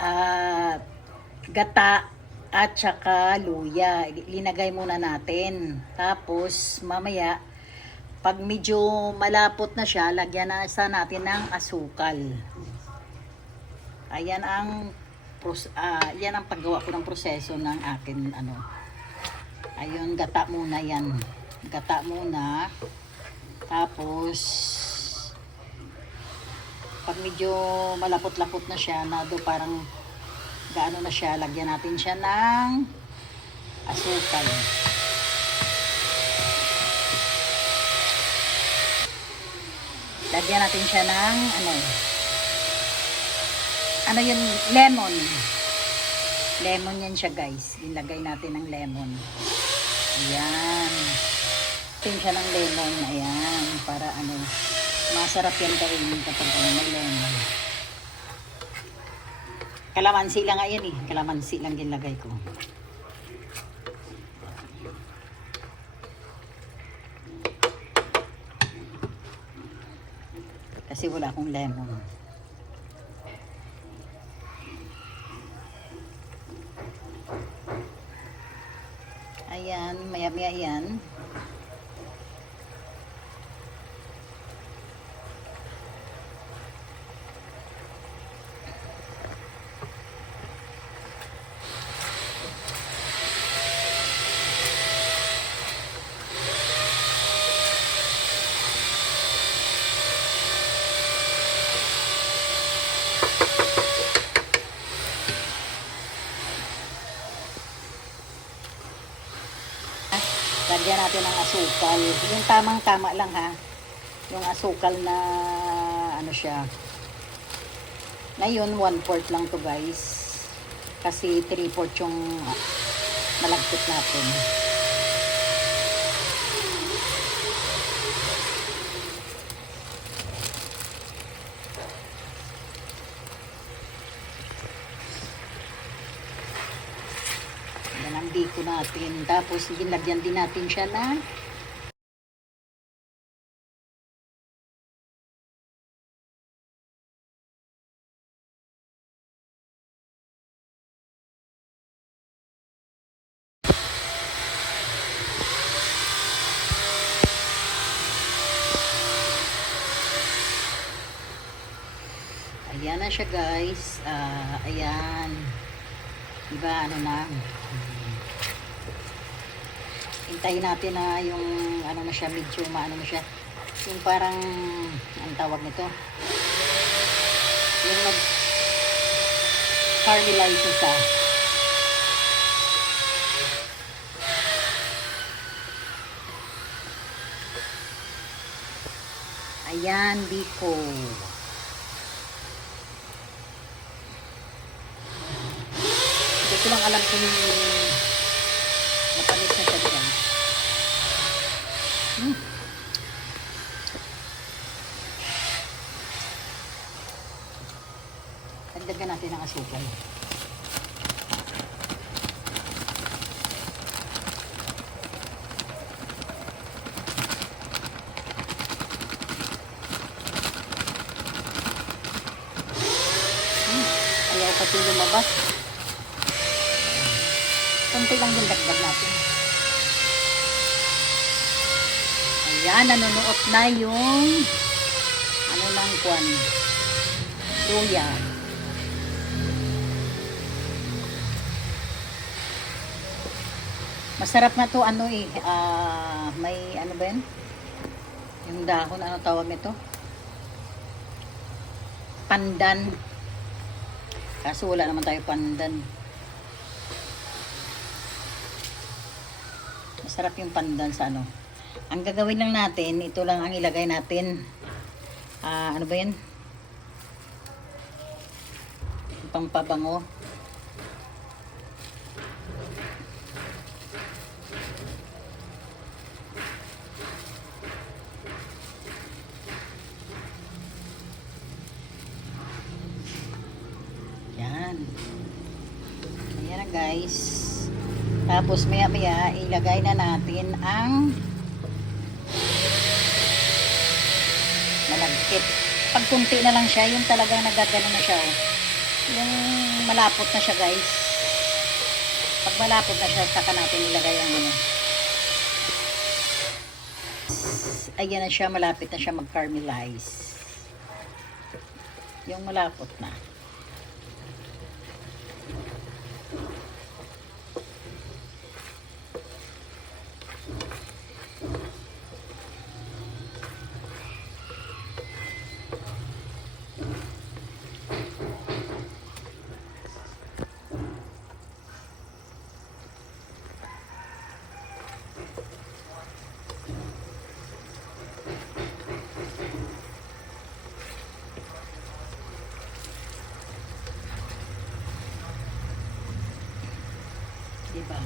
at gata at saka luya. Linagay muna natin. Tapos mamaya pag medyo malapot na siya, lagyan na natin ng asukal. Ayan ang yan ang paggawa ko ng proseso ng akin ayun, gata muna yan. Gata muna. Tapos pag medyo malapot-lapot na siya, parang gaano na siya, lagyan natin siya ng asukal. Lagyan natin siya ng yung lemon. Lemon yan siya, guys. Ilagay natin ng lemon. Ayan. Lagyan siya ng lemon. Ayan. Para masarap yan kainin kapag may lemon. Kalamansi lang ngayon Kalamansi lang ginlagay ko. Kasi wala akong lemon. Ayan, maya-maya yan. Lagyan natin ng asukal. Yung tamang-tama lang ha. Yung asukal na siya. Ngayon, 1/4 lang to, guys. Kasi 3/4 yung malagkit natin. Yan ang biko natin. Tapos, lagyan din natin siya na ayan na siya, guys. Ayan. Diba, na. Hintayin natin na yung na siya, medyo na siya. Yung parang, ang tawag nito, yung caramelize siya. Ayan, biko. Hindi ko lang alam kung napalis na siya dyan. Dagdagan natin ang asukal. Ayaw pati lumabas. Kunti lang yung dagdag natin. Ayan, nanunuot na yung ng kwan. Luya. Masarap na to, may ba yan? Yung dahon, tawag nito? Pandan. Kaso wala naman tayo pandan. Masarap yung pandan sa Ang gagawin lang natin, ito lang ang ilagay natin. Ano ba yan? Pampabango. Yan. Ayan na, guys. Tapos maya-maya ilagay na natin ang malagkit. Pag kunti na lang siya, yung talagang nagagano na siya. Yung malapot na siya, guys. Pag malapot na siya, saka natin ilagay ang ano. Ayan na siya, malapit na siya mag-caramelize. Yung malapot na. Diba?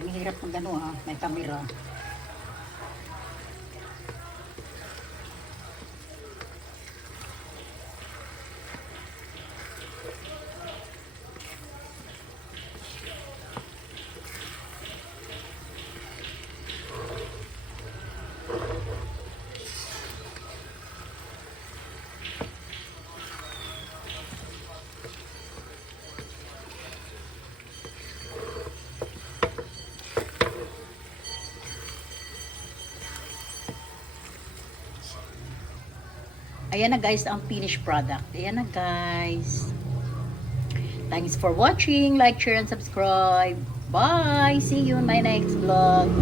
Ang hirap ng gano ha, may kamera. Ayan na guys, ang finished product. Ayan na guys. Thanks for watching. Like, share, and subscribe. Bye! See you in my next vlog.